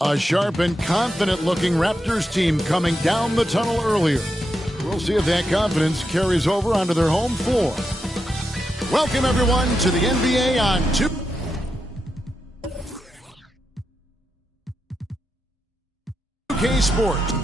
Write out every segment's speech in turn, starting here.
A sharp and confident-looking Raptors team coming down the tunnel earlier. We'll see if that confidence carries over onto their home floor. Welcome, everyone, to the NBA on 2K Sports.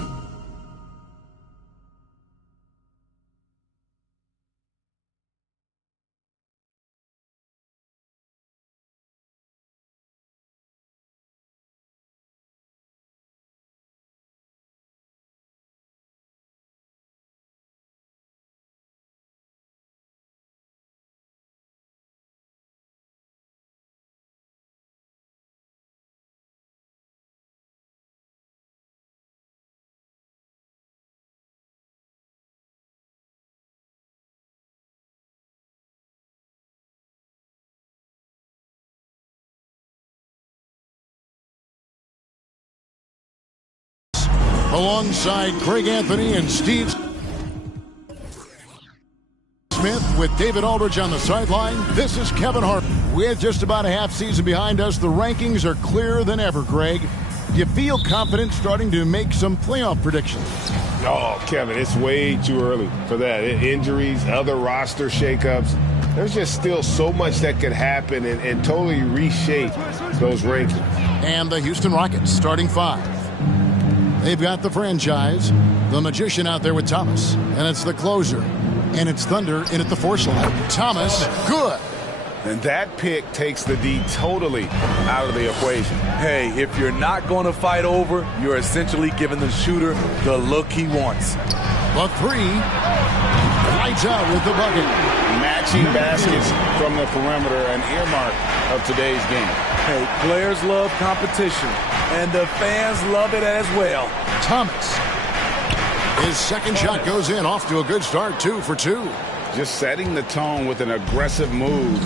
Alongside Craig Anthony and Steve Smith with David Aldridge on the sideline, this is Kevin Hart. With just about a half season behind us, the rankings are clearer than ever, Craig. Do you feel confident starting to make some playoff predictions? Oh, Kevin, it's way too early for that. Injuries, other roster shakeups. There's just still so much that could happen and totally reshape those rankings. And the Houston Rockets starting five. They've got the franchise, the magician out there with Thomas, and it's the closer, and it's Thunder in at the 4 slot. Thomas, good. And that pick takes the D totally out of the equation. Hey, if you're not going to fight over, you're essentially giving the shooter the look he wants. The 3, lights out with the bucket. Matching baskets from the perimeter, an earmark of today's game. Hey, players love competition, and the fans love it as well. Thomas. His second shot goes in, off to a good start, 2 for 2. Just setting the tone with an aggressive move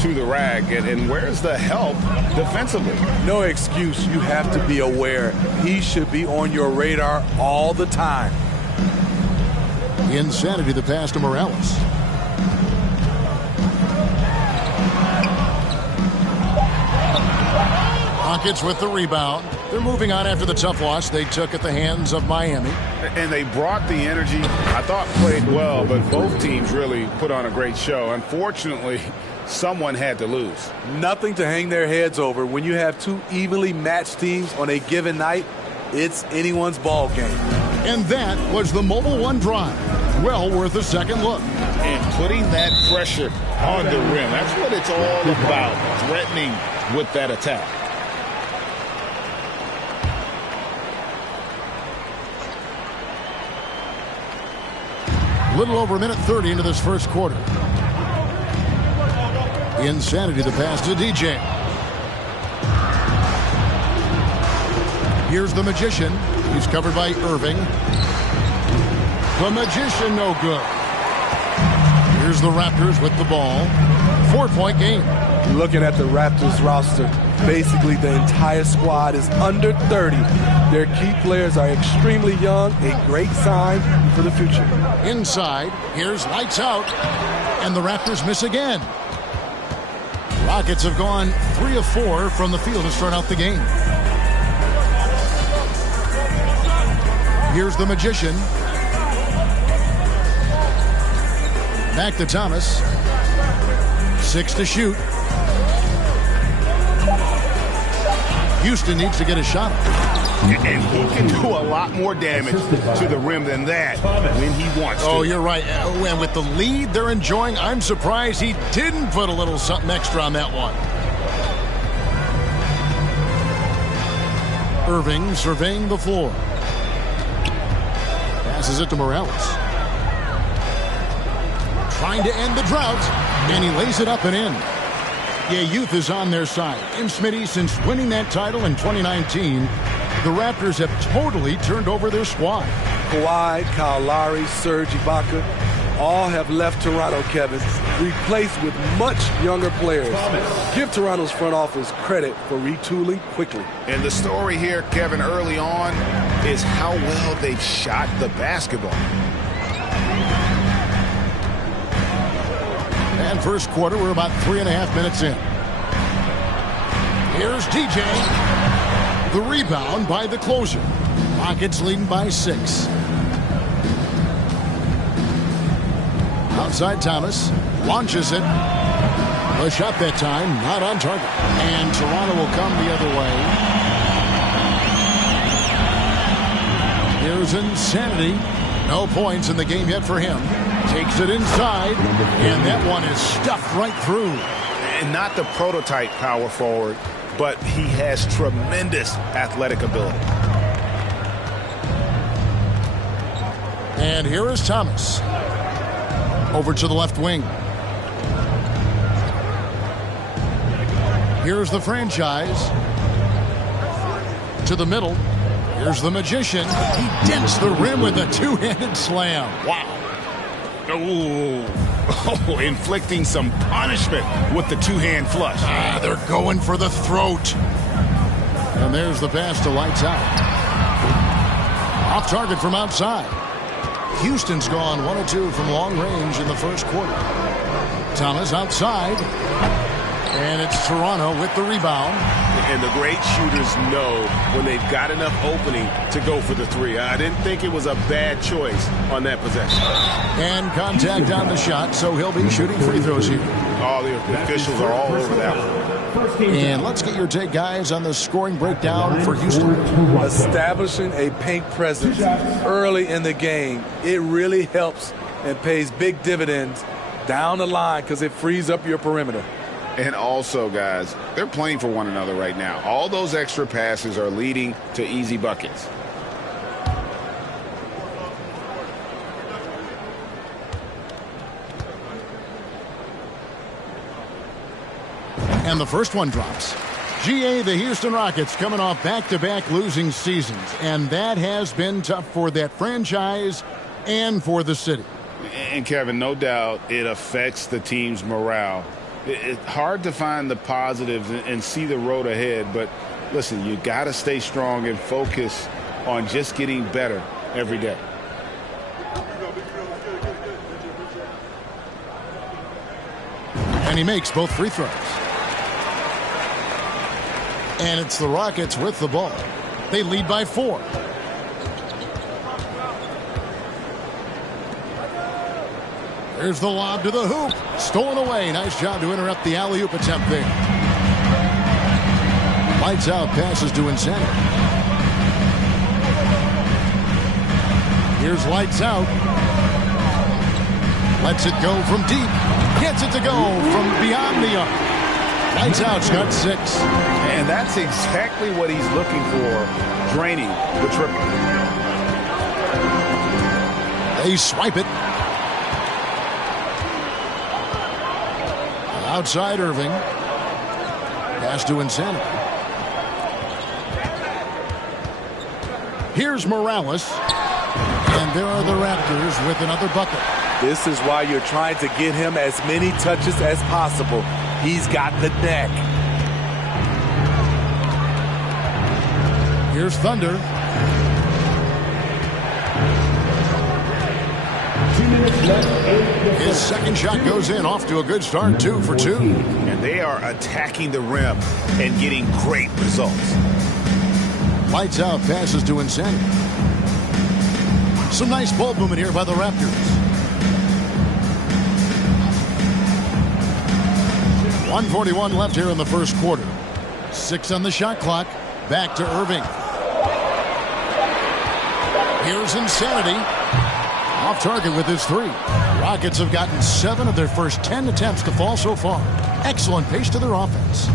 to the rack. And where's the help defensively? No excuse. You have to be aware. He should be on your radar all the time. Insanity, the pass to Morales. Rockets with the rebound. They're moving on after the tough loss they took at the hands of Miami. And they brought the energy. I thought played well, but both teams really put on a great show. Unfortunately, someone had to lose. Nothing to hang their heads over. When you have two evenly matched teams on a given night, it's anyone's ball game. And that was the Mobile One drive. Well worth a second look. And putting that pressure on the rim. That's what it's all about, threatening with that attack. Little over a minute 30 into this first quarter. Insanity, the pass to DJ. Here's the magician. He's covered by Irving. The magician, no good. Here's the Raptors with the ball. 4-point game. Looking at the Raptors roster, basically the entire squad is under 30. Their key players are extremely young, a great sign for the future. Inside, here's lights out, and the Raptors miss again. Rockets have gone 3 of 4 from the field to start out the game. Here's the magician. Back to Thomas. 6 to shoot. Houston needs to get a shot. And he can do a lot more damage to the rim than that when he wants to. Oh, you're right. And with the lead they're enjoying, I'm surprised he didn't put a little something extra on that one. Irving surveying the floor. Passes it to Morales. Trying to end the drought, and he lays it up and in. Yeah, youth is on their side. And Smitty, since winning that title in 2019, the Raptors have totally turned over their squad. Kawhi, Kyle Lowry, Serge Ibaka, all have left Toronto, Kevin, replaced with much younger players. Give Toronto's front office credit for retooling quickly. And the story here, Kevin, early on is how well they've shot the basketball. And first quarter, we're about 3.5 minutes in. Here's DJ. The rebound by the closer. Rockets leading by 6. Outside Thomas. Launches it. The shot that time, not on target. And Toronto will come the other way. Here's Insanity. No points in the game yet for him. Takes it inside, and that one is stuffed right through. And not the prototype power forward, but he has tremendous athletic ability. And here is Thomas. Over to the left wing. Here's the franchise. To the middle. Here's the magician. He dents the rim with a two-handed slam. Wow. Oh, inflicting some punishment with the two-hand flush. They're going for the throat. And there's the pass to Lights Out. Off target from outside. Houston's gone 1 of 2 from long range in the first quarter. Thomas outside. And it's Toronto with the rebound. And the great shooters know when they've got enough opening to go for the three. I didn't think it was a bad choice on that possession. And contact on the shot, so he'll be shooting free throws here. All the officials are all over that one. And let's get your take, guys, on the scoring breakdown for Houston. Establishing a paint presence early in the game, it really helps and pays big dividends down the line because it frees up your perimeter. And also, guys, they're playing for one another right now. All those extra passes are leading to easy buckets. And the first one drops. GA, the Houston Rockets coming off back-to-back losing seasons. And that has been tough for that franchise and for the city. And, Kevin, no doubt it affects the team's morale. It's hard to find the positives and see the road ahead, but listen, you got to stay strong and focus on just getting better every day. And he makes both free throws. And it's the Rockets with the ball. They lead by 4. There's the lob to the hoop. Stolen away. Nice job to interrupt the alley-oop attempt there. Lights Out passes to Insanity. Here's Lights Out. Lets it go from deep. Gets it to go from beyond the arc. Lights Out's got 6. And that's exactly what he's looking for, draining the triple. They swipe it. Outside Irving. Pass to Insanity. Here's Morales. And there are the Raptors with another bucket. This is why you're trying to get him as many touches as possible. He's got the neck. Here's Thunder. His second shot goes in, off to a good start, 2 for 2. And they are attacking the rim and getting great results. Lights Out passes to Insanity. Some nice ball movement here by the Raptors. 1:41 left here in the first quarter. 6 on the shot clock. Back to Irving. Here's Insanity. Off target with his 3. Rockets have gotten 7 of their first 10 attempts to fall so far. Excellent pace to their offense.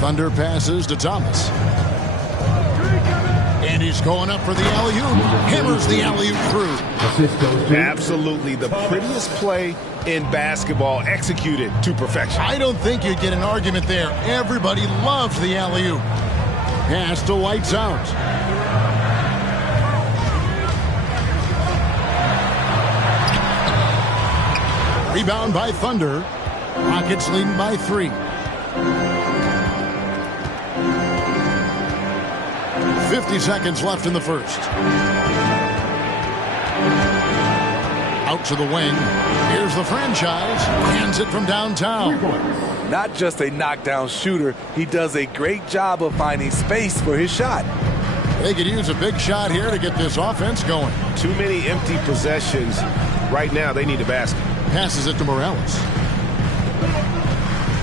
Thunder passes to Thomas. And he's going up for the alley-oop. Hammers the alley-oop through. Absolutely the prettiest play in basketball, executed to perfection. I don't think you'd get an argument there. Everybody loves the alley-oop. Pass to Lights Out. Rebound by Thunder. Rockets leading by 3. 50 seconds left in the first. Out to the wing. Here's the franchise. Hands it from downtown. Not just a knockdown shooter, he does a great job of finding space for his shot. They could use a big shot here to get this offense going. Too many empty possessions. Right now, they need a basket. Passes it to Morales.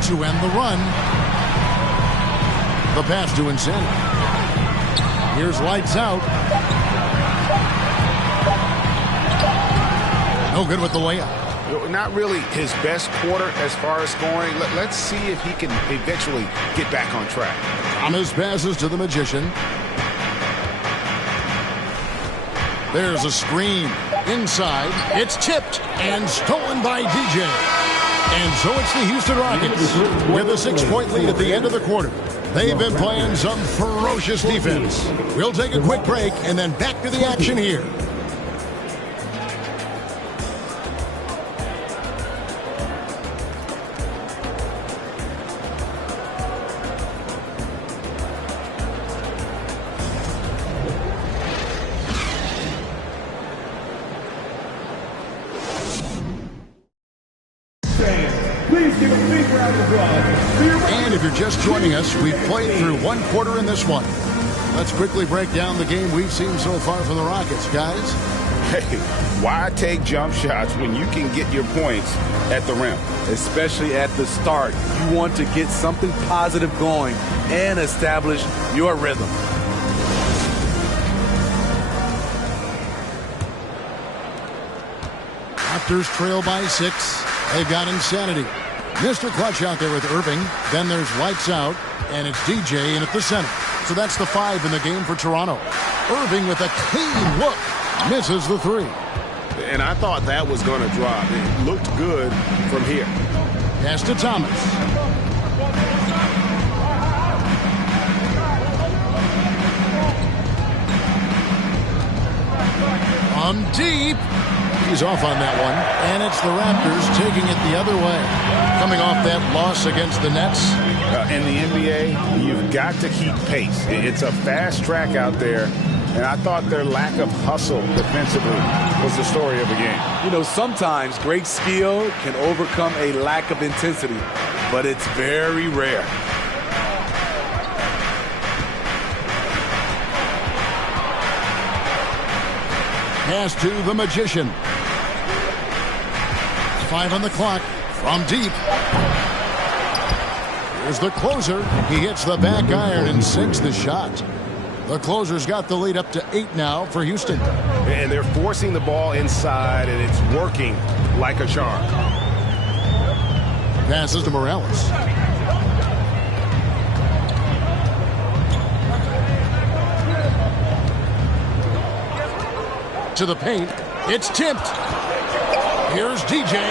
To end the run. The pass to Insanity. Here's Lights Out. No good with the layup. Not really his best quarter as far as scoring. Let's see if he can eventually get back on track. Thomas passes to the Magician. There's a screen. Inside. It's tipped and stolen by DJ. And so it's the Houston Rockets with a 6-point lead at the end of the quarter. They've been playing some ferocious defense. We'll take a quick break and then back to the action here. And if you're just joining us, we've played through one quarter in this one. Let's quickly break down the game we've seen so far from the Rockets, guys. Hey, why take jump shots when you can get your points at the rim? Especially at the start. You want to get something positive going and establish your rhythm. Raptors trail by 6. They've got Insanity. Mr. Clutch out there with Irving. Then there's Lights Out, and it's DJ in at the center. So that's the 5 in the game for Toronto. Irving with a clean look. Misses the 3. And I thought that was going to drop. It looked good from here. Pass to Thomas. Deep. He's off on that one. And it's the Raptors taking it the other way. Coming off that loss against the Nets. In the NBA, you've got to keep pace. It's a fast track out there. And I thought their lack of hustle defensively was the story of the game. You know, sometimes great skill can overcome a lack of intensity, but it's very rare. Pass to the Magician. 5 on the clock from deep. Here's the closer. He hits the back iron and sinks the shot. The closer's got the lead up to 8 now for Houston. And they're forcing the ball inside, and it's working like a charm. Passes to Morales. To the paint. It's tipped. Here's DJ.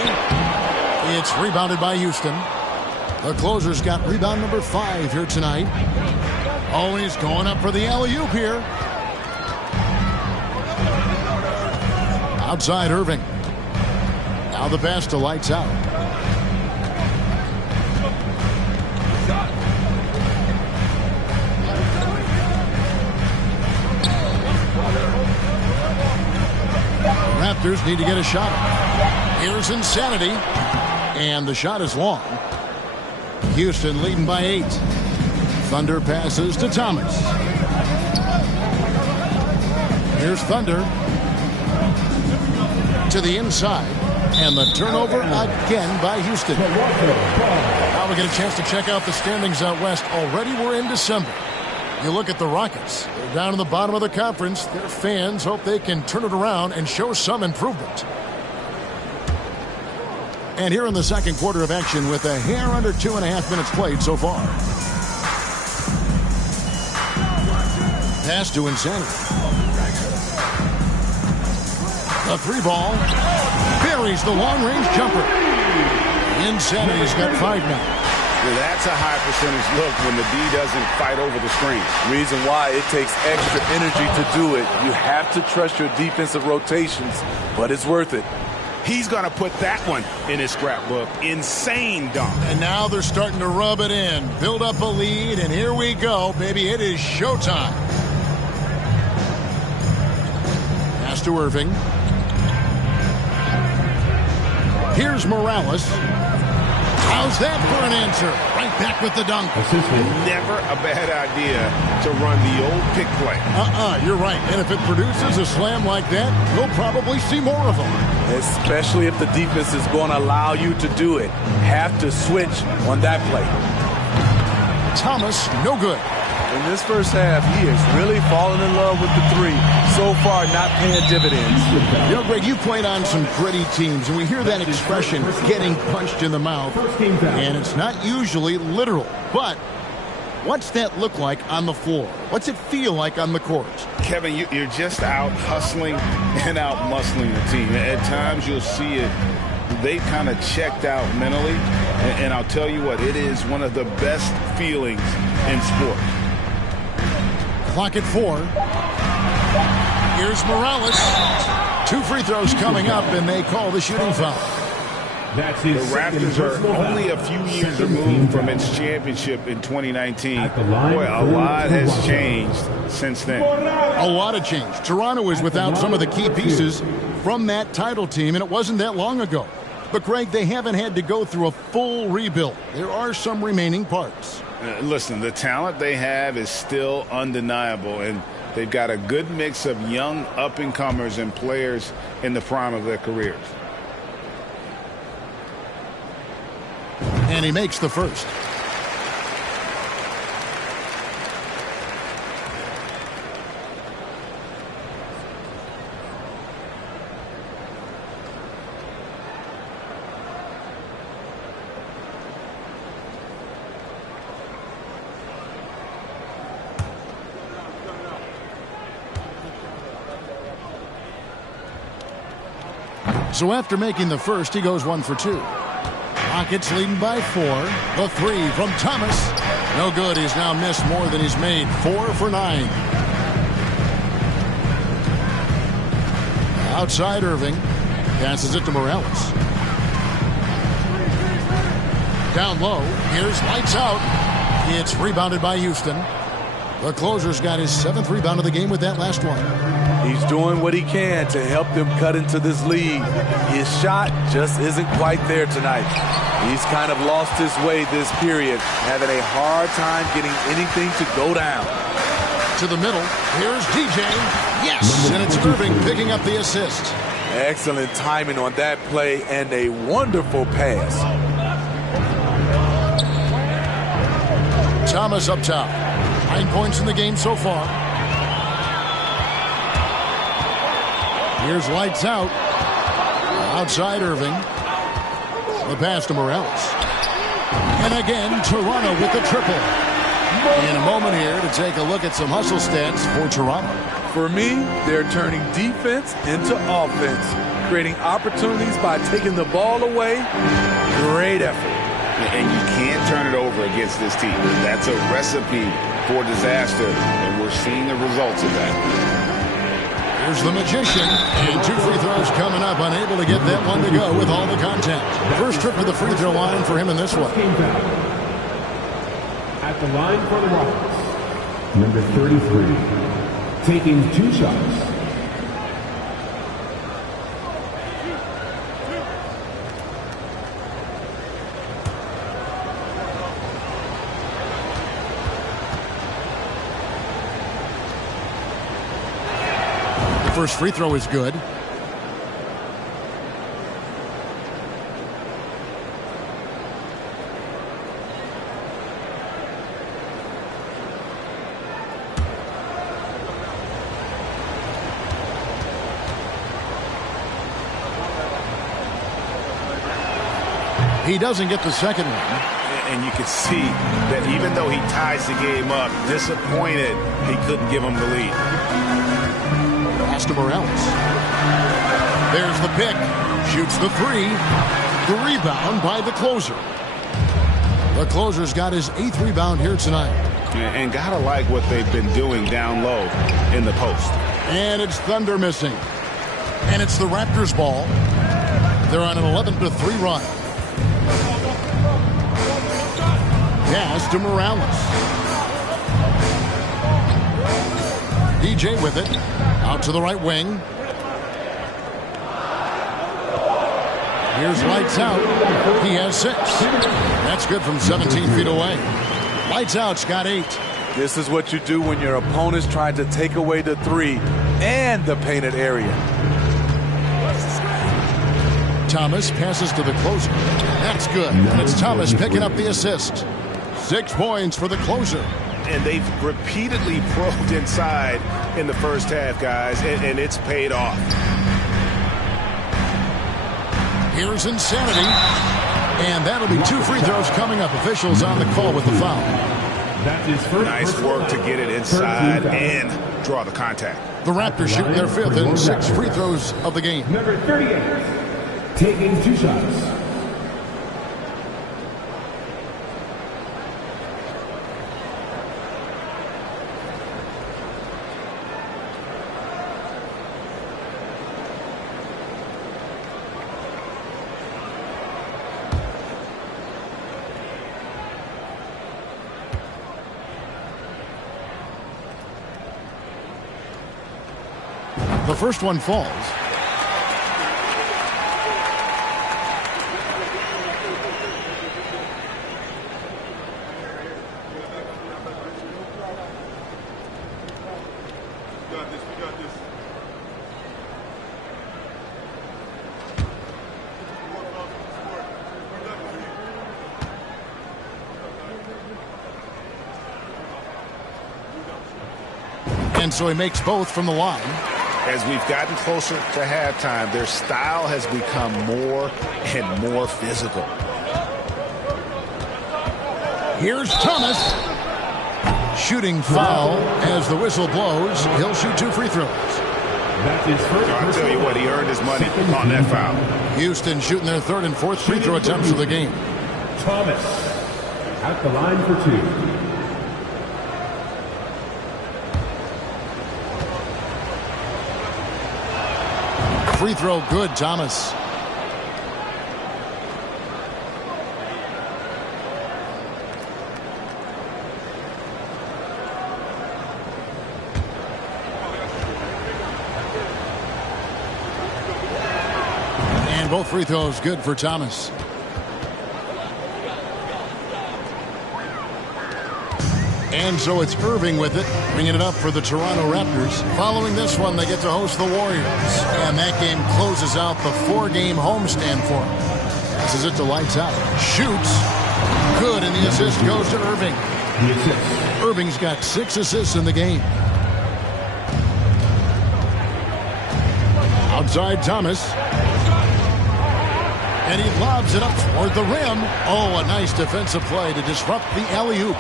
It's rebounded by Houston. The closer's got rebound number 5 here tonight. Oh, he's going up for the alley-oop here. Outside Irving. Now the pass to Lights Out. Raptors need to get a shot. Here's Insanity. And the shot is long. Houston leading by 8. Thunder passes to Thomas. Here's Thunder. To the inside. And the turnover again by Houston. Now we get a chance to check out the standings out west. Already we're in December. You look at the Rockets. They're down in the bottom of the conference. Their fans hope they can turn it around and show some improvement. And here in the second quarter of action with a hair under 2.5 minutes played so far. Pass to Insanity. The 3-ball. Buries the long-range jumper. Insanity's got 5 now. That's a high percentage look when the D doesn't fight over the screen. Reason why it takes extra energy to do it. You have to trust your defensive rotations, but it's worth it. He's going to put that one in his scrapbook. Insane dunk. And now they're starting to rub it in. Build up a lead, and here we go, baby. It is showtime. Pass to Irving. Here's Morales. How's that for an answer? Right back with the dunk. Never a bad idea to run the old pick play. You're right. And if it produces a slam like that, we'll probably see more of them. Especially if the defense is going to allow you to do it. Have to switch on that play. Thomas, no good. In this first half, he is really falling in love with the 3. So far, not paying dividends. You know, Greg, you played on some gritty teams, and we hear that expression, getting punched in the mouth, and it's not usually literal. But what's that look like on the floor? What's it feel like on the court? Kevin, you're just out hustling and out muscling the team. At times, you'll see it. They kind of checked out mentally, and I'll tell you what, it is one of the best feelings in sport. Clock at 4. Here's Morales. 2 free throws coming up, and they call the shooting foul. The Raptors are only a few years removed from its championship in 2019. Boy, a lot has changed since then. A lot of change. Toronto is without some of the key pieces from that title team, and it wasn't that long ago. But, Greg, they haven't had to go through a full rebuild. There are some remaining parts. Listen, the talent they have is still undeniable, and they've got a good mix of young up-and-comers and players in the prime of their careers. And he makes the first. So after making the first, he goes 1 for 2. Rockets leading by 4. The 3 from Thomas. No good. He's now missed more than he's made. 4 for 9. Outside Irving. Passes it to Morales. Down low. Here's lights out. It's rebounded by Houston. The closer's got his 7th rebound of the game with that last one. He's doing what he can to help them cut into this lead. His shot just isn't quite there tonight. He's kind of lost his way this period, having a hard time getting anything to go down. To the middle. Here's DJ. Yes! And it's Irving picking up the assist. Excellent timing on that play and a wonderful pass. Thomas up top. 9 points in the game so far. Here's lights out. Outside Irving. The pass to Morales. And again, Toronto with the triple. In a moment here to take a look at some hustle stats for Toronto. For me, they're turning defense into offense, creating opportunities by taking the ball away. Great effort. And you can't turn it over against this team. That's a recipe for disaster, and we're seeing the results of that. Here's the magician, and 2 free throws coming up, unable to get that one to go with all the contact. First trip to the free throw line for him in this one. At the line for the Raptors, number 33, taking 2 shots. First free throw is good. He doesn't get the second one. And you can see that even though he ties the game up, disappointed he couldn't give him the lead. Pass to Morales. There's the pick. Shoots the three. The rebound by the closer. The closer's got his 8th rebound here tonight. And gotta like what they've been doing down low in the post. And it's Thunder missing. And it's the Raptors ball. They're on an 11-3 run. Pass to Morales. DJ with it. Out to the right wing. Here's lights out. He has 6. That's good from 17 feet away. Lights out's got 8. This is what you do when your opponent's trying to take away the 3 and the painted area. Thomas passes to the closer. That's good. And it's Thomas picking up the assist. 6 points for the closer. And they've repeatedly probed inside in the first half, guys, and it's paid off. Here's Insanity. And that'll be 2 free throws coming up. Officials on the call with the foul. Nice work to get it inside and draw the contact. The Raptors shooting their 5th and 6 free throws of the game. Number 38, taking 2 shots. The first one falls. And so he makes both from the line. As we've gotten closer to halftime, their style has become more and more physical. Here's Thomas. Shooting foul as the whistle blows. He'll shoot 2 free throws. That's his first. I'll tell you what, he earned his money on that foul. Houston shooting their 3rd and 4th free throw attempts of the game. Thomas at the line for 2. Free throw good, Thomas. And both free throws good for Thomas. And so it's Irving with it, bringing it up for the Toronto Raptors. Following this one, they get to host the Warriors. And that game closes out the 4-game homestand for them. Passes it to lights out. Shoots. Good, and the assist goes to Irving. Irving's got 6 assists in the game. Outside Thomas. And he lobs it up toward the rim. Oh, a nice defensive play to disrupt the alley-oop.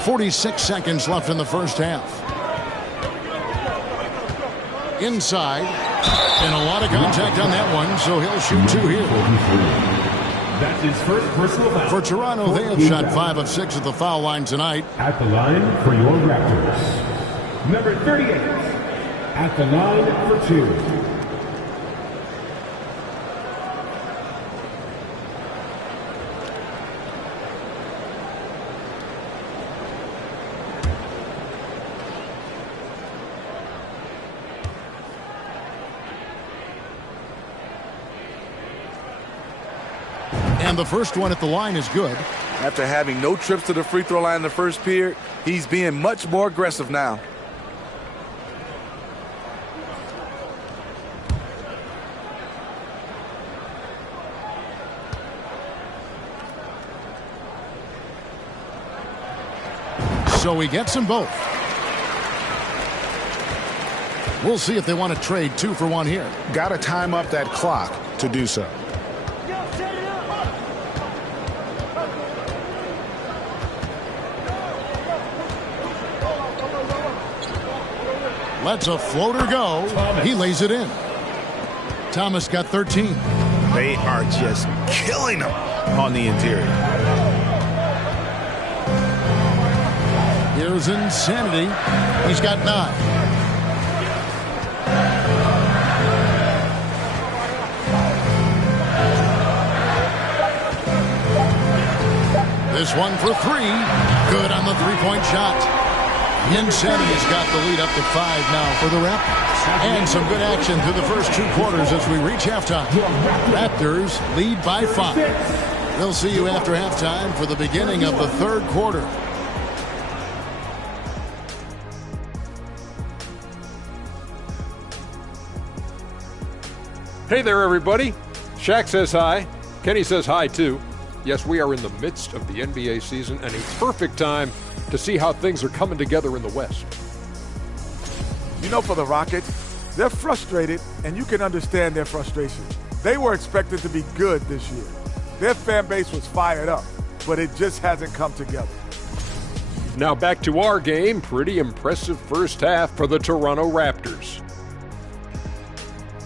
46 seconds left in the first half. Inside. And a lot of contact on that one, so he'll shoot 2 here. That's his first personal foul. For Toronto, they have shot 5 of 6 at the foul line tonight. At the line for your Raptors. Number 38. At the line for 2. And the first one at the line is good. After having no trips to the free throw line in the first period, he's being much more aggressive now. So he gets them both. We'll see if they want to trade 2 for 1 here. Got to time up that clock to do so. Lets a floater go. He lays it in. Thomas got 13. They are just killing him on the interior. Here's Insanity. He's got 9. This one for 3. Good on the three-point shot. Insanity's got the lead up to 5 now for the Raptors. And some good action through the first 2 quarters as we reach halftime. Raptors lead by 5. We'll see you after halftime for the beginning of the 3rd quarter. Hey there, everybody. Shaq says hi. Kenny says hi, too. Yes, we are in the midst of the NBA season and a perfect time to see how things are coming together in the West. You know, for the Rockets, they're frustrated, and you can understand their frustration. They were expected to be good this year. Their fan base was fired up, but it just hasn't come together. Now back to our game. Pretty impressive first half for the Toronto Raptors.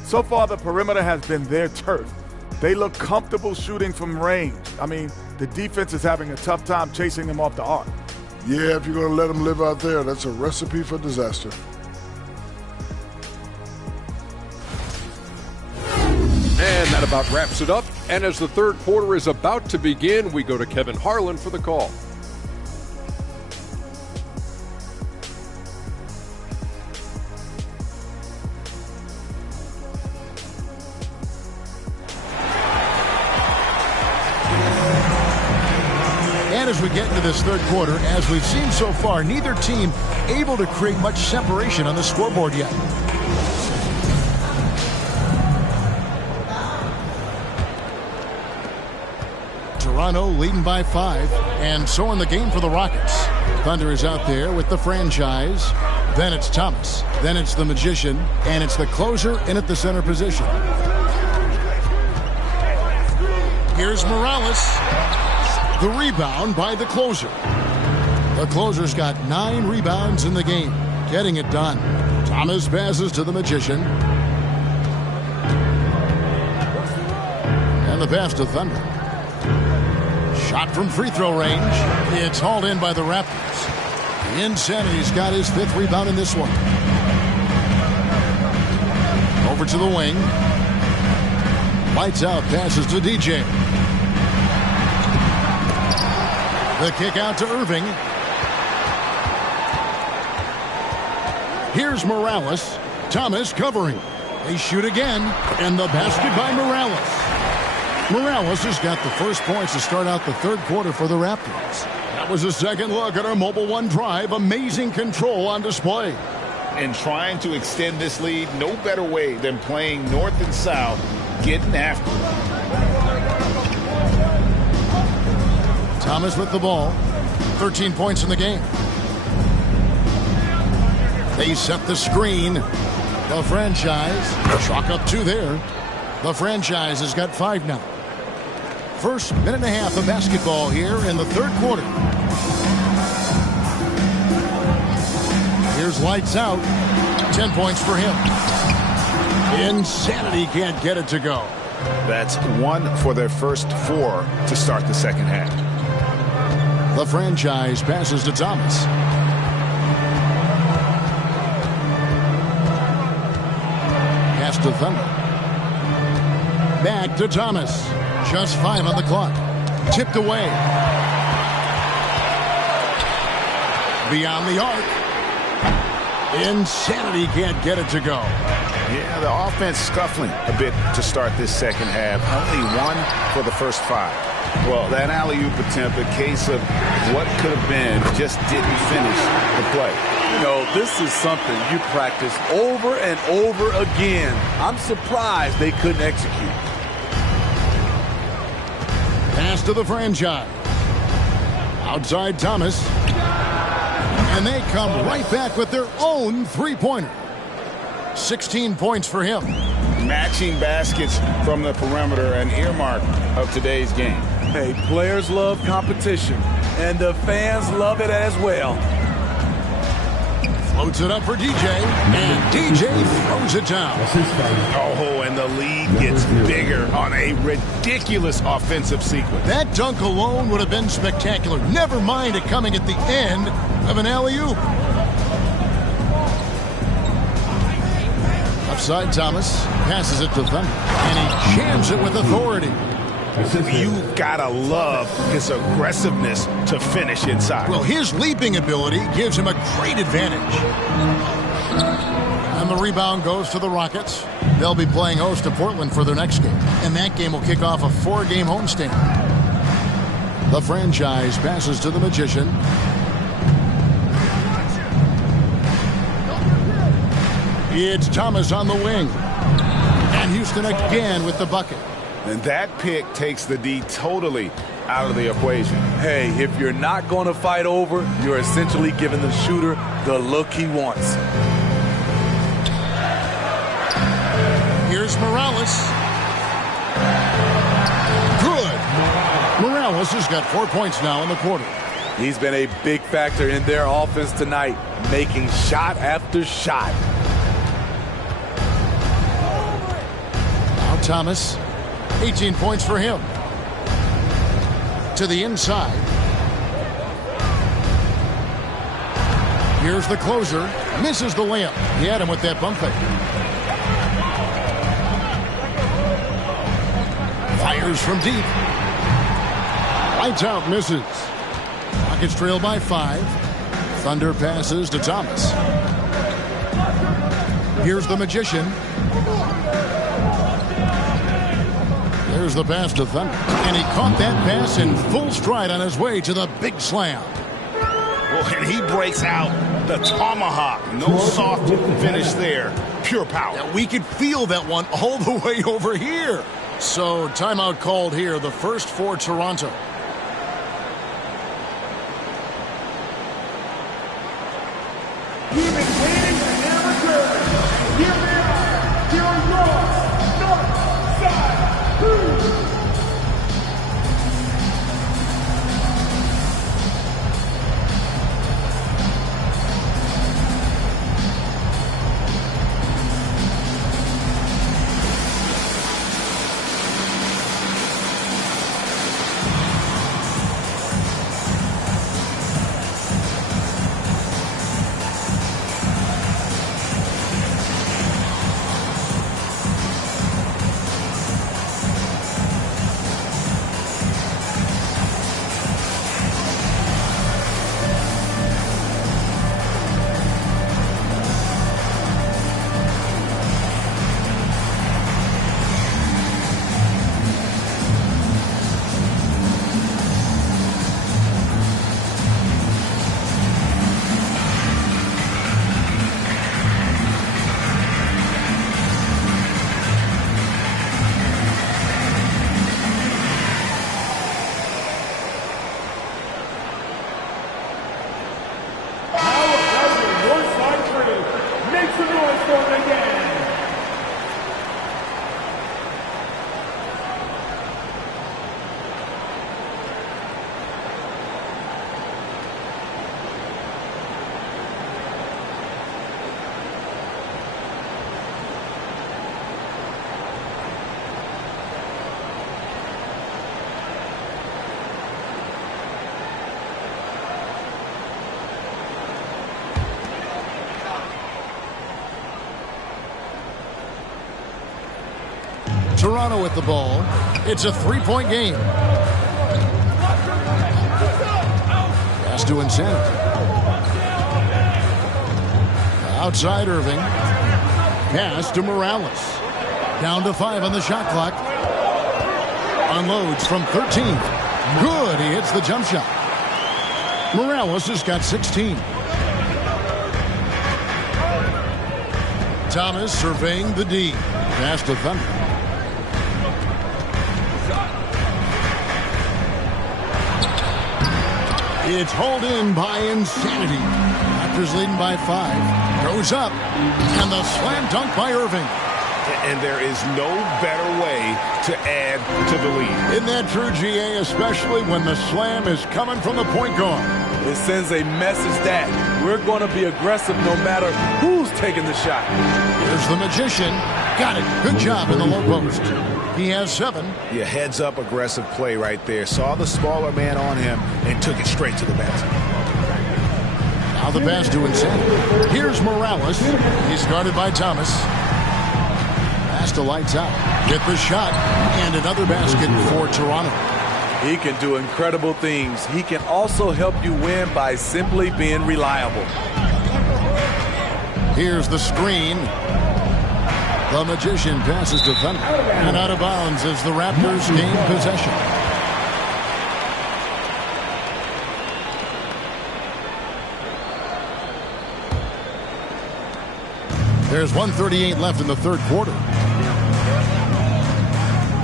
So far, the perimeter has been their turf. They look comfortable shooting from range. I mean, the defense is having a tough time chasing them off the arc. Yeah, if you're going to let them live out there, that's a recipe for disaster. And that about wraps it up. And as the 3rd quarter is about to begin, we go to Kevin Harlan for the call. And as we get into this 3rd quarter, as we've seen so far, neither team able to create much separation on the scoreboard yet. Toronto leading by 5, and so in the game for the Rockets. Thunder is out there with the franchise. Then it's Thomas. Then it's the Magician, and it's the closer in at the center position. Here's Morales. The rebound by the closer. The closer's got 9 rebounds in the game, getting it done. Thomas passes to the Magician. And the pass to Thunder. Shot from free throw range. It's hauled in by the Raptors. Insanity's got his 5th rebound in this one. Over to the wing. Lights out, passes to DJ. The kick out to Irving. Here's Morales. Thomas covering. They shoot again, and the basket by Morales. Morales has got the first points to start out the 3rd quarter for the Raptors. That was a second look at our Mobile One drive. Amazing control on display. And trying to extend this lead, no better way than playing north and south, getting after it. Thomas with the ball. 13 points in the game. They set the screen. The franchise. Chalk up 2 there. The franchise has got 5 now. First minute and a half of basketball here in the 3rd quarter. Here's lights out. 10 points for him. Insanity can't get it to go. That's 1 for their first 4 to start the second half. The franchise passes to Thomas. Pass to Thunder. Back to Thomas. Just 5 on the clock. Tipped away. Beyond the arc. Insanity can't get it to go. Yeah, the offense scuffling a bit to start this second half. Only 1 for the first 5. Well, that alley-oop attempt, a case of what could have been, just didn't finish the play. You know, this is something you practice over and over again. I'm surprised they couldn't execute. Pass to the franchise. Outside Thomas. And they come right back with their own 3-pointer. 16 points for him. Matching baskets from the perimeter, an earmark of today's game. Hey, players love competition, and the fans love it as well. Floats it up for DJ, and DJ throws it down. Oh, and the lead gets bigger on a ridiculous offensive sequence. That dunk alone would have been spectacular. Never mind it coming at the end of an alley-oop. Upside Thomas passes it to Thunder, and he jams it with authority. You've got to love his aggressiveness to finish inside. Well, his leaping ability gives him a great advantage. And the rebound goes to the Rockets. They'll be playing host to Portland for their next game, and that game will kick off a 4-game homestand. The franchise passes to the Magician. It's Thomas on the wing. And Houston again with the bucket. And that pick takes the D totally out of the equation. Hey, if you're not going to fight over, you're essentially giving the shooter the look he wants. Here's Morales. Good. Morales has got 4 points now in the quarter. He's been a big factor in their offense tonight, making shot after shot. Now Thomas, 18 points for him. To the inside. Here's the closer. Misses the layup. He had him with that bump fake. Fires from deep. Lights out, misses. Rockets trail by 5. Thunder passes to Thomas. Here's the Magician. There's the pass to Thunder. And he caught that pass in full stride on his way to the big slam. Well, and he breaks out the tomahawk. No soft finish there. Pure power. Yeah, we could feel that one all the way over here. So timeout called here, the first for Toronto. You've been waiting for their return. Here they are, your North Side Crew. Toronto with the ball. It's a 3-point game. Pass to Insanity. Outside Irving. Pass to Morales. Down to 5 on the shot clock. Unloads from 13. Good. He hits the jump shot. Morales has got 16. Thomas surveying the D. Pass to Thunder. It's hauled in by Insanity. Raptors leading by 5. Goes up. And the slam dunk by Irving. And there is no better way to add to the lead. Isn't that true, GA? Especially when the slam is coming from the point guard. It sends a message that we're going to be aggressive no matter who's taking the shot. Here's the Magician. Got it. Good job in the low post. He has 7. Yeah, heads-up aggressive play right there. Saw the smaller man on him and took it straight to the basket. Now the pass to Insanity. Here's Morales. He's guarded by Thomas. Pass to Lights Out. Get the shot. And another basket for Toronto. He can do incredible things. He can also help you win by simply being reliable. Here's the screen. The Magician passes to Thunder. And out of bounds as the Raptors gain possession. There's 1:38 left in the third quarter.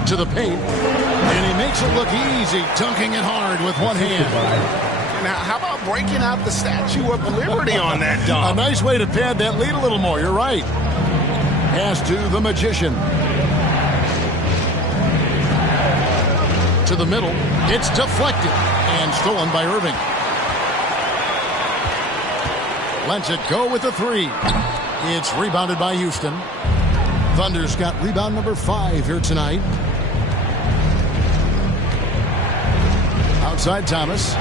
To the paint. And he makes it look easy, dunking it hard with one hand. Now, how about breaking out the Statue of Liberty on that dunk? A nice way to pad that lead a little more. You're right. Pass to the Magician. To the middle. It's deflected and stolen by Irving. Lets it go with the 3. It's rebounded by Houston. Thunder's got rebound number 5 here tonight. Outside Thomas.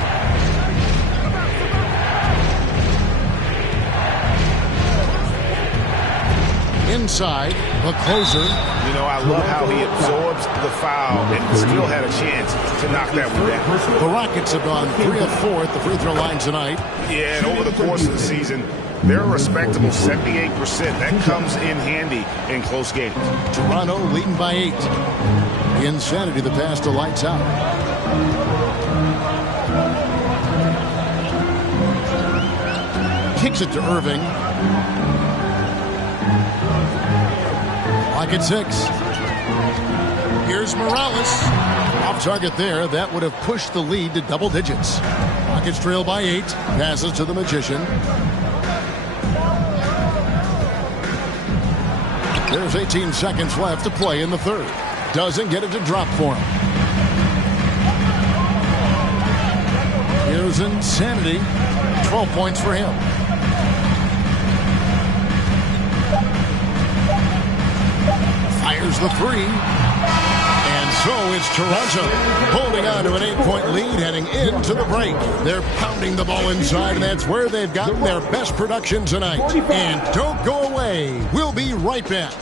Inside, the closer. You know, I love how he absorbs the foul and still had a chance to knock that one down. The Rockets have gone 3 of 4 at the free throw line tonight. Yeah, and over the course of the season, they're a respectable 78%. That comes in handy in close games. Toronto leading by 8. Insanity, the pass to Lights Out. Kicks it to Irving. Lock at 6. Here's Morales. Off target there. That would have pushed the lead to double digits. Rockets trail by 8. Passes to the Magician. There's 18 seconds left to play in the third. Doesn't get it to drop for him. Here's Insanity. 12 points for him. Fires the 3. And so it's Toronto holding on to an 8-point lead heading into the break. They're pounding the ball inside, and that's where they've gotten their best production tonight. And don't go away. We'll be right back.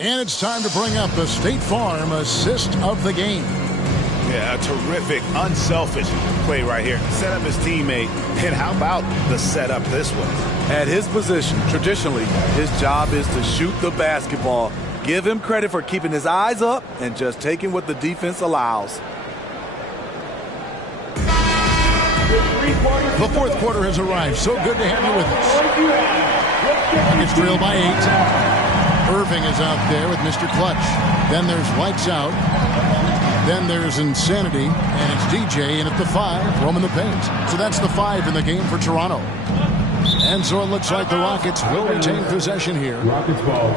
And it's time to bring up the State Farm assist of the game. Yeah, a terrific, unselfish play right here. Set up his teammate. And how about the setup this was? At his position, traditionally, his job is to shoot the basketball. Give him credit for keeping his eyes up and just taking what the defense allows. The fourth quarter has arrived. So good to have you with us. Rockets trail by 8. Irving is out there with Mr. Clutch. Then there's Lights Out. Then there's Insanity. And it's DJ in at the 5, roaming the paint. So that's the 5 in the game for Toronto. And so it looks like the Rockets will retain possession here. Rockets ball.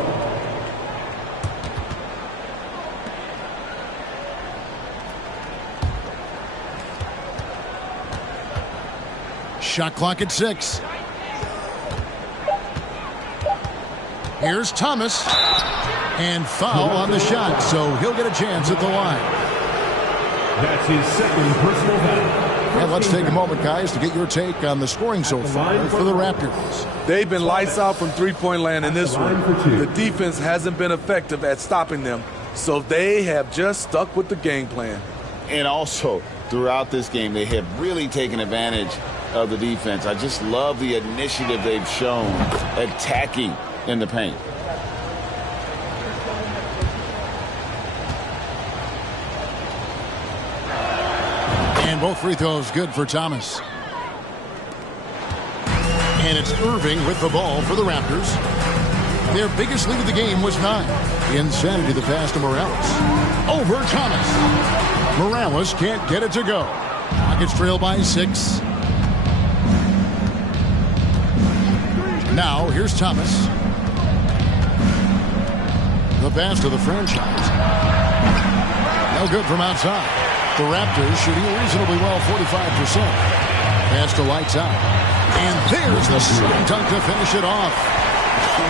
Shot clock at 6. Here's Thomas. And foul on the shot, so he'll get a chance at the line. That's his second personal foul. And let's take a moment, guys, to get your take on the scoring so far for the Raptors. They've been lights out from three-point land in this one. The defense hasn't been effective at stopping them, so they have just stuck with the game plan. And also, throughout this game, they have really taken advantage of the defense. I just love the initiative they've shown attacking in the paint. And both free throws good for Thomas. And it's Irving with the ball for the Raptors. Their biggest lead of the game was 9. Insanity the pass to Morales. Over Thomas. Morales can't get it to go. Rockets trail by 6. Now, here's Thomas. The pass to the franchise. No good from outside. The Raptors shooting reasonably well, 45%. Pass to lights out. And there's the slam dunk to finish it off.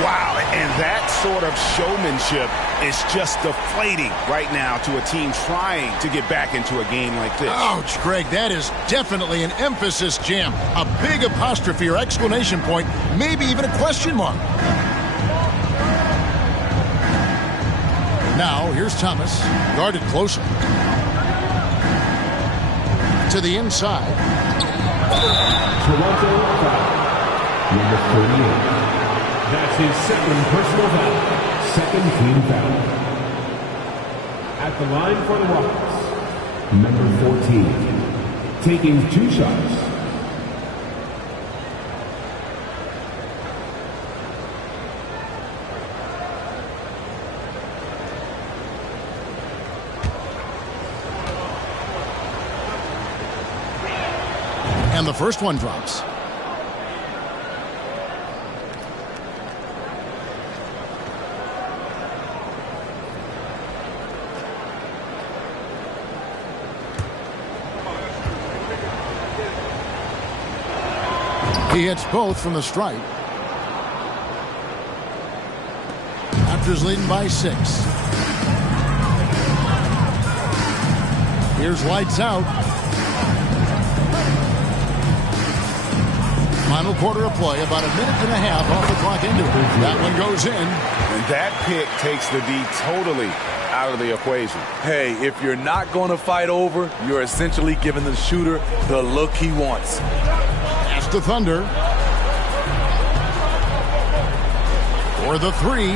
Wow, and that sort of showmanship is just deflating right now to a team trying to get back into a game like this. Ouch, Greg, that is definitely an emphasis jam. A big apostrophe or exclamation point, maybe even a question mark. Now, here's Thomas, guarded closely. To the inside. Toronto foul. Number 38. That's his second personal foul. Second team foul. At the line for the Rockets, number 14. Taking 2 shots. And the first one drops. He hits both from the stripe. Raptors leading by 6. Here's lights out. Final quarter of play, about a minute and a half off the clock into it. That one goes in. And that pick takes the D totally out of the equation. Hey, if you're not going to fight over, you're essentially giving the shooter the look he wants. Pass to Thunder. For the 3.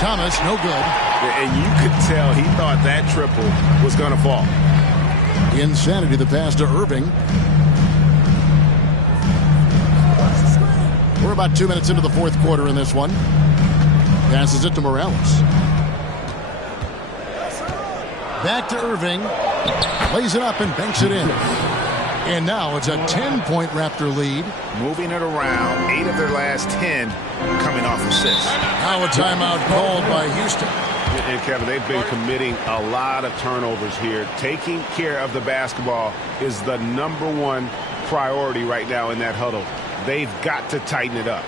Thomas, no good. And you could tell he thought that triple was going to fall. Insanity, the pass to Irving. We're about 2 minutes into the fourth quarter in this one. Passes it to Morales. Back to Irving. Lays it up and banks it in. And now it's a 10-point Raptor lead. Moving it around, 8 of their last 10 coming off of 6. Now a timeout called by Houston. And Kevin, they've been committing a lot of turnovers here. Taking care of the basketball is the #1 priority right now in that huddle. They've got to tighten it up.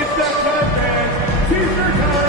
It's that time, man. Teaser time.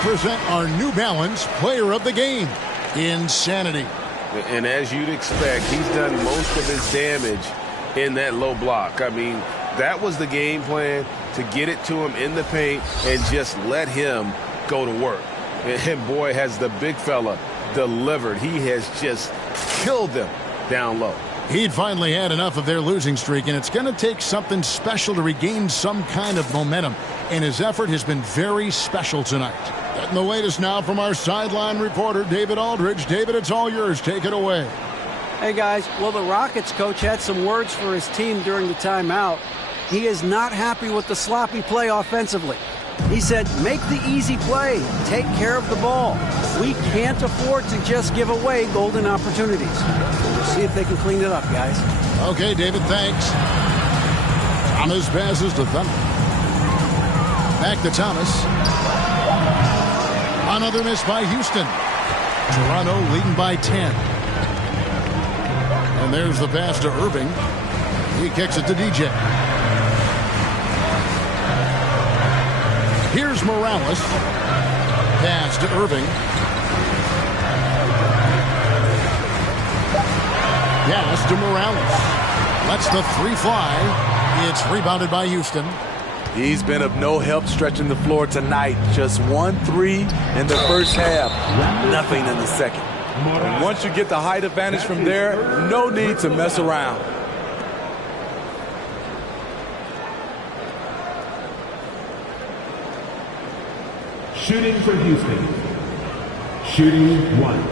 Present our New Balance Player of the Game, Insanity. And as you'd expect, he's done most of his damage in that low block. I mean, that was the game plan, to get it to him in the paint and just let him go to work. And boy, has the big fella delivered. He has just killed them down low. He'd finally had enough of their losing streak, and it's going to take something special to regain some kind of momentum. And his effort has been very special tonight. Getting the latest now from our sideline reporter, David Aldridge. David, it's all yours. Take it away. Hey, guys. Well, the Rockets coach had some words for his team during the timeout. He is not happy with the sloppy play offensively. He said, make the easy play. Take care of the ball. We can't afford to just give away golden opportunities. We'll see if they can clean it up, guys. Okay, David, thanks. Thomas passes to Thunder. Back to Thomas. Another miss by Houston. Toronto leading by 10. And there's the pass to Irving. He kicks it to DJ. Here's Morales. Pass to Irving. Pass to Morales. Lets the three fly. It's rebounded by Houston. He's been of no help stretching the floor tonight. Just 1-3 in the first half. Nothing in the second. And once you get the height advantage from there, no need to mess around. Shooting for Houston. Shooting 1.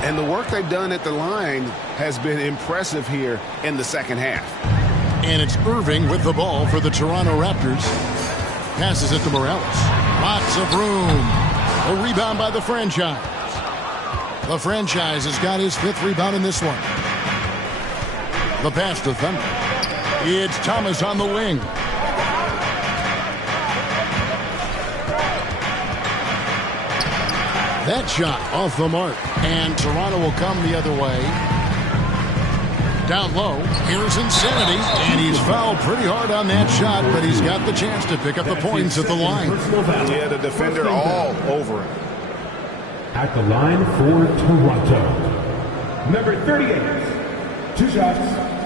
And the work they've done at the line has been impressive here in the second half. And it's Irving with the ball for the Toronto Raptors. Passes it to Morales. Lots of room. A rebound by the franchise. The franchise has got his 5th rebound in this one. The pass to Thunder. It's Thomas on the wing. That shot off the mark. And Toronto will come the other way. Down low, here's Insanity, and he's fouled pretty hard on that shot, but he's got the chance to pick up the points at the line. Yeah, the defender all over it. At the line for Toronto, number 38, 2 shots.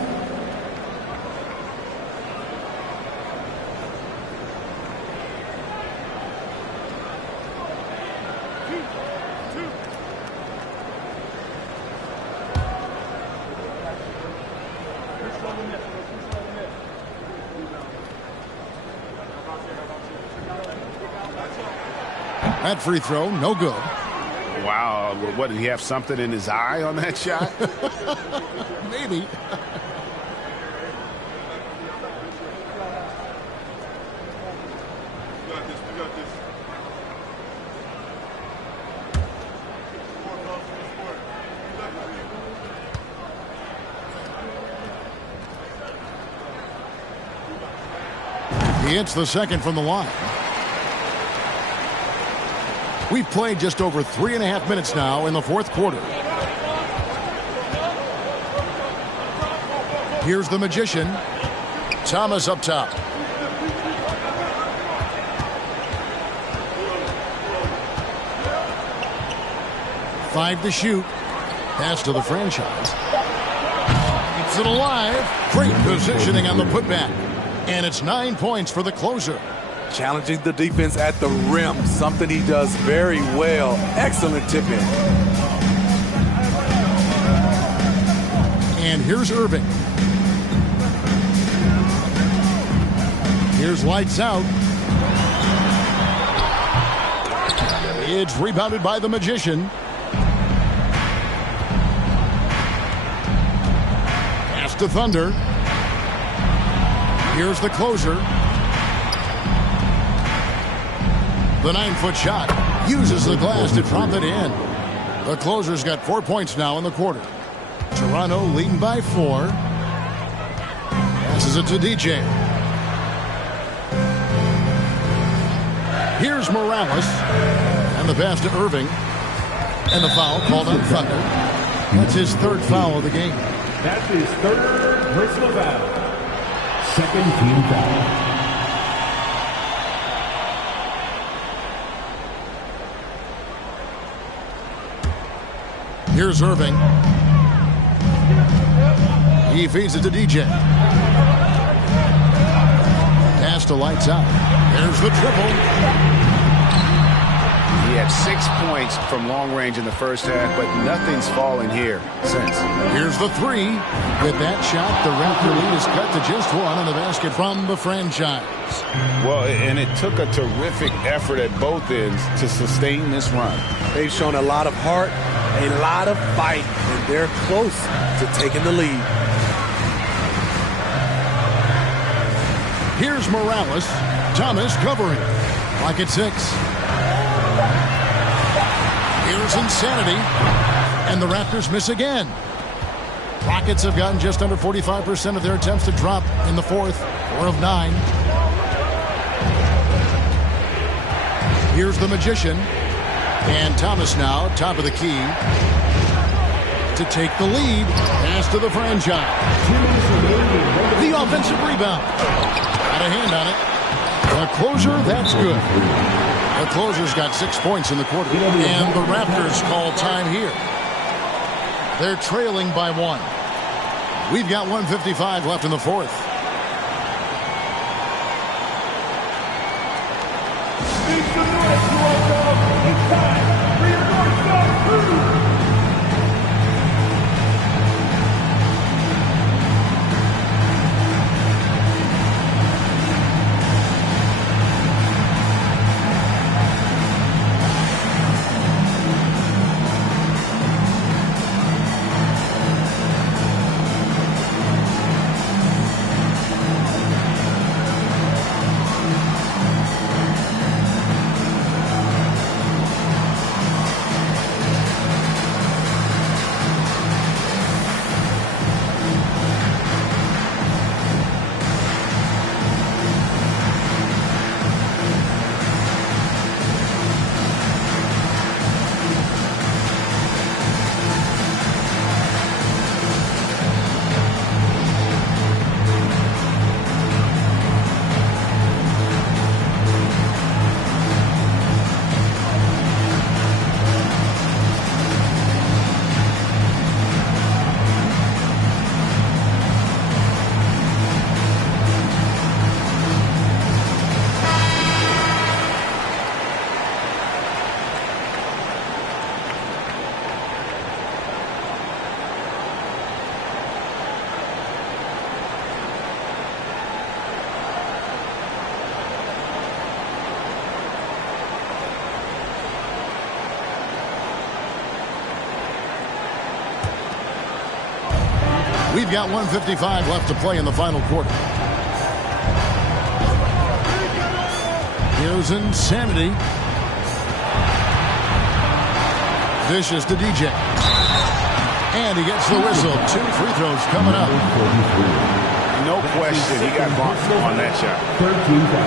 That free throw, no good. Wow, what, did he have something in his eye on that shot? Maybe. He hits the second from the line. We've played just over 3.5 minutes now in the fourth quarter. Here's the Magician. Thomas up top. Five to shoot. Pass to the franchise. Keeps it alive. Great positioning on the putback. And it's 9 points for the closer. Challenging the defense at the rim, something he does very well. Excellent tip-in. And here's Irving. Here's lights out. It's rebounded by the Magician. Pass to Thunder. Here's the closer. The 9-foot shot uses the glass to drop it in. The closer's got 4 points now in the quarter. Toronto leading by 4. Passes it to DJ. Here's Morales. And the pass to Irving. And the foul called on Thunder. That's his 3rd foul of the game. That's his 3rd personal foul. 2nd team foul. Here's Irving. He feeds it to DJ. Pass to lights out. There's the triple. He had 6 points from long range in the first half, but nothing's fallen here since. Here's the three. With that shot, the Raptor lead is cut to just one on the basket from the franchise. Well, and it took a terrific effort at both ends to sustain this run. They've shown a lot of heart, a lot of fight, and they're close to taking the lead. Here's Morales. Thomas covering. Like at 6. Here's Insanity. And the Raptors miss again. Rockets have gotten just under 45% of their attempts to drop in the fourth. 4 of 9. Here's the Magician. And Thomas now, top of the key, to take the lead. Pass to the franchise. The offensive rebound. Got a hand on it. The closer, that's good. The closer's got 6 points in the quarter. And the Raptors call time here. They're trailing by 1. We've got 1:55 left in the fourth. We've got 1:55 left to play in the final quarter. Here's Insanity. Dishes to DJ. And he gets the whistle. 2 free throws coming up. No question, he got bumped on that shot.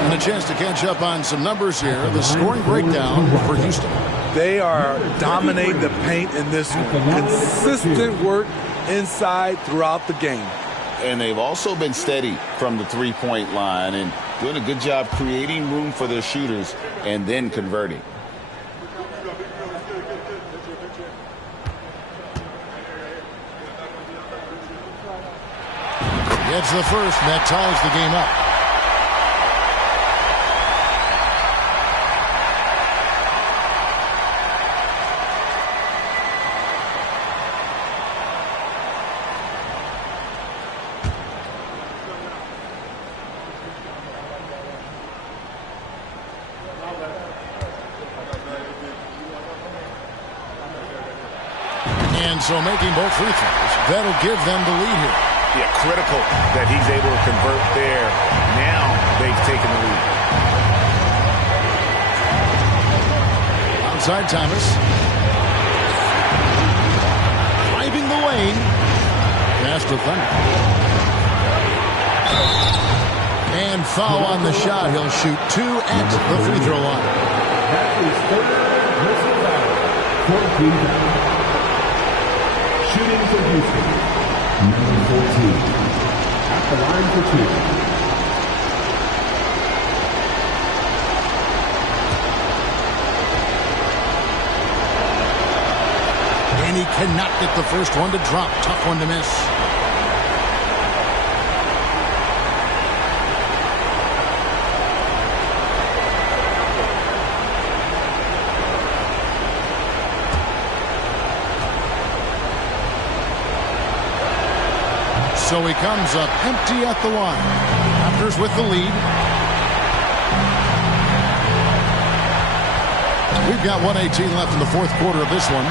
And a chance to catch up on some numbers here. The scoring breakdown for Houston. They are dominating the paint in this one. Consistent work inside throughout the game. And they've also been steady from the three-point line and doing a good job creating room for their shooters and then converting. Gets the first, and that ties the game up. And so making both free throws, that'll give them the lead here. Yeah, critical that he's able to convert there. Now they've taken the lead. Outside Thomas. Driving the lane. Pass to Thunder. And foul on the shot. He'll shoot 2 at the free throw line. That is third personal foul. 14 foul. Shooting for Houston. Number 14. At the line for 2. And he cannot get the first one to drop. Tough one to miss. So he comes up empty at the line. Raptors with the lead. We've got 1:18 left in the fourth quarter of this one.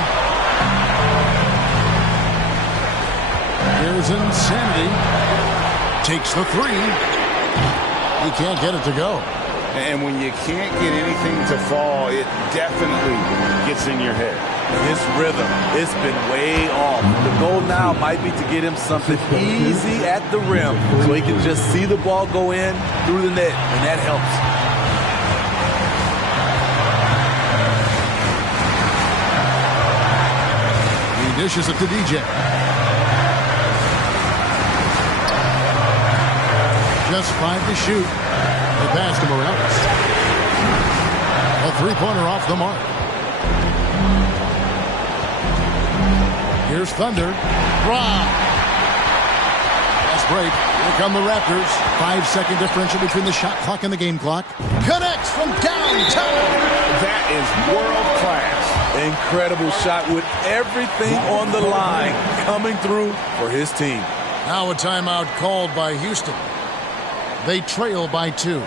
Here's Insanity. Takes the three. He can't get it to go. And when you can't get anything to fall, it definitely gets in your head. His rhythm, it's been way off. The goal now might be to get him something easy at the rim so he can just see the ball go in through the net, and that helps. He dishes it to DJ. Just 5 to shoot. They passed him around. A three-pointer off the mark. Here's Thunder. Fast break. Here come the Raptors. 5-second differential between the shot clock and the game clock. Connects from downtown. That is world class. Incredible shot with everything on the line coming through for his team. Now a timeout called by Houston. They trail by 2.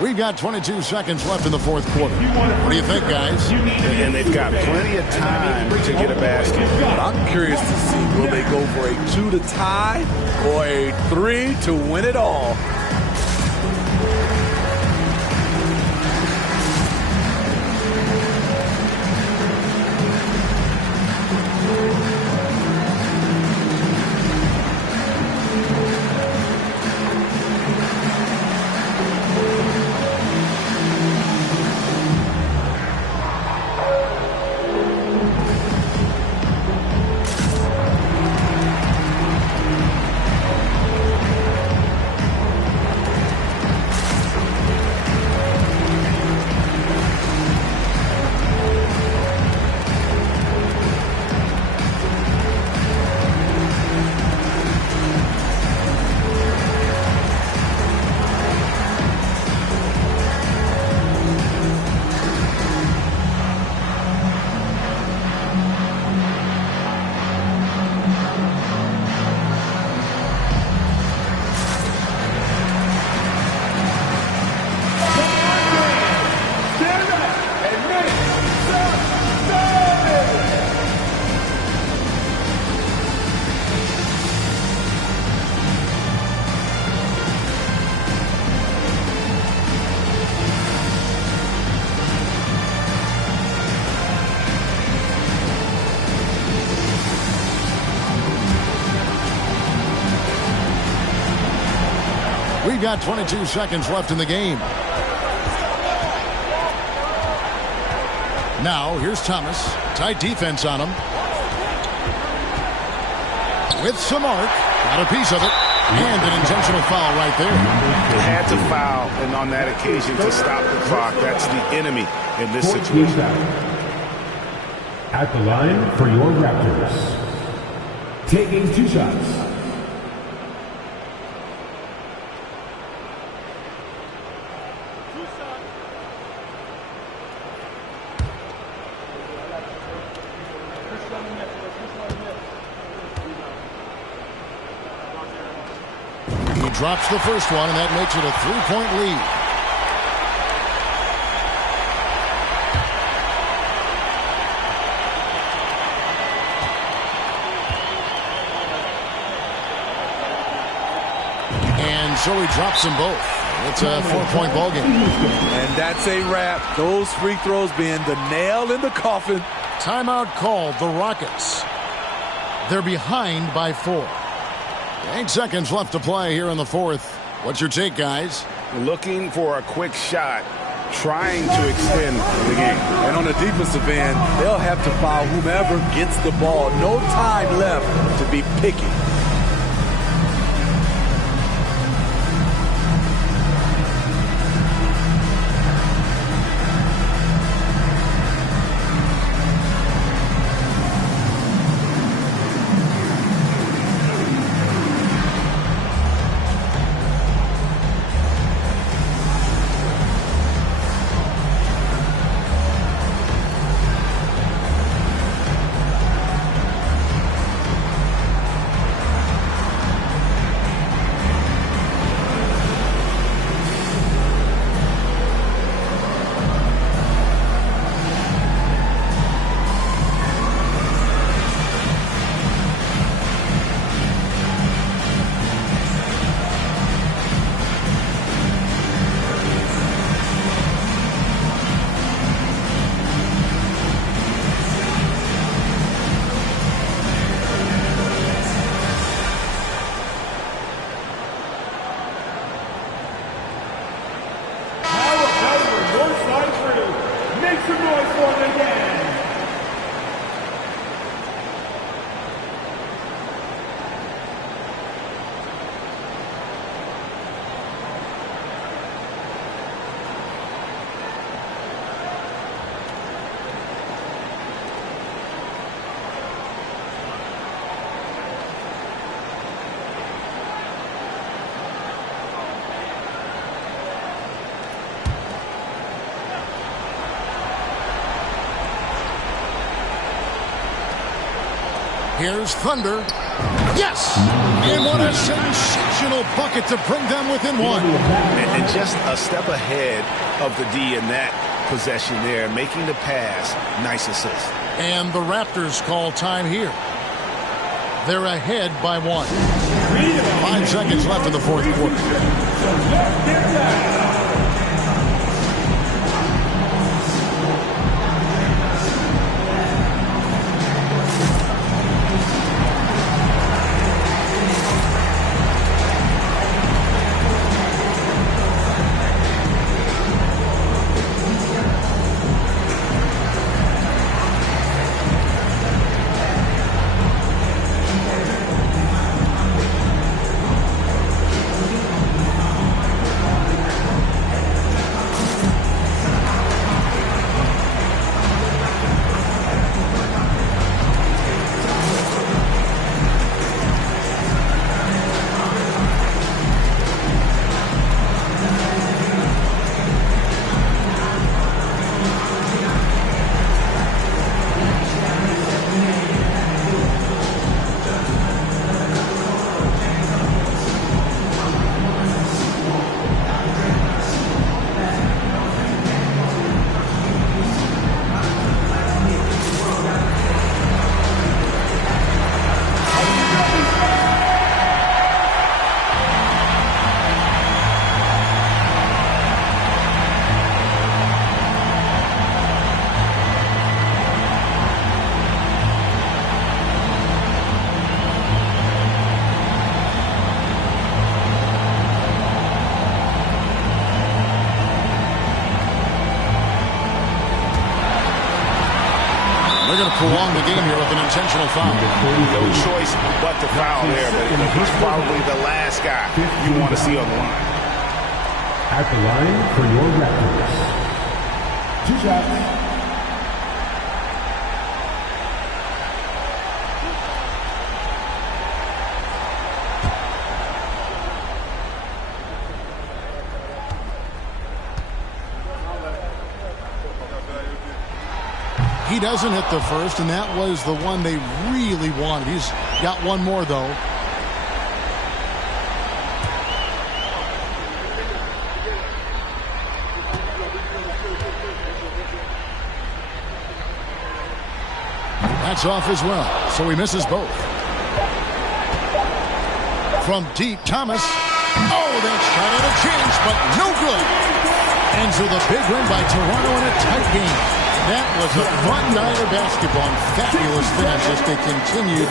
We've got 22 seconds left in the fourth quarter. What do you think, guys? And they've got plenty of time to get a basket. I'm curious to see, will they go for a 2 to tie or a 3 to win it all? We've got 22 seconds left in the game. Now, here's Thomas. Tight defense on him. With some arc. Got a piece of it. And an intentional foul right there. Had to foul, and on that occasion to stop the clock. That's the enemy in this situation. At the line for your Raptors. Taking 2 shots. Drops the first one, and that makes it a 3-point lead. And so he drops them both. It's a 4-point ball game. And that's a wrap. Those free throws being the nail in the coffin. Timeout called the Rockets. They're behind by 4. 8 seconds left to play here in the fourth. What's your take, guys? Looking for a quick shot, trying to extend the game. And on the defensive end, they'll have to foul whomever gets the ball. No time left to be picky. Here's Thunder. Yes! And what a sensational bucket to bring them within one. And just a step ahead of the D in that possession there, making the pass. Nice assist. And the Raptors call time here. They're ahead by 1. 5 seconds left in the fourth quarter. They're going to prolong the game here with an intentional foul. No choice but to foul there, but he's probably the last guy you want to see on the line. At the line for your Raptors, 2 shots. He doesn't hit the first, and that was the one they really wanted. He's got one more, though. That's off as well, so he misses both. From deep, Thomas. Oh, that shot had a chance, but no good. Ends with a big win by Toronto in a tight game. That was a fun night of basketball and fabulous finish as they continued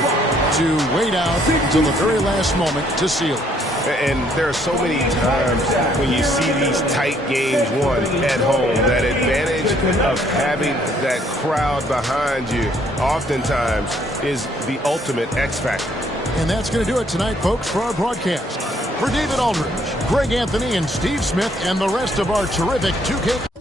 to wait out until the very last moment to seal it. And there are so many times when you see these tight games won at home, that advantage of having that crowd behind you oftentimes is the ultimate X factor. And that's going to do it tonight, folks, for our broadcast. For David Aldridge, Greg Anthony, and Steve Smith, and the rest of our terrific 2K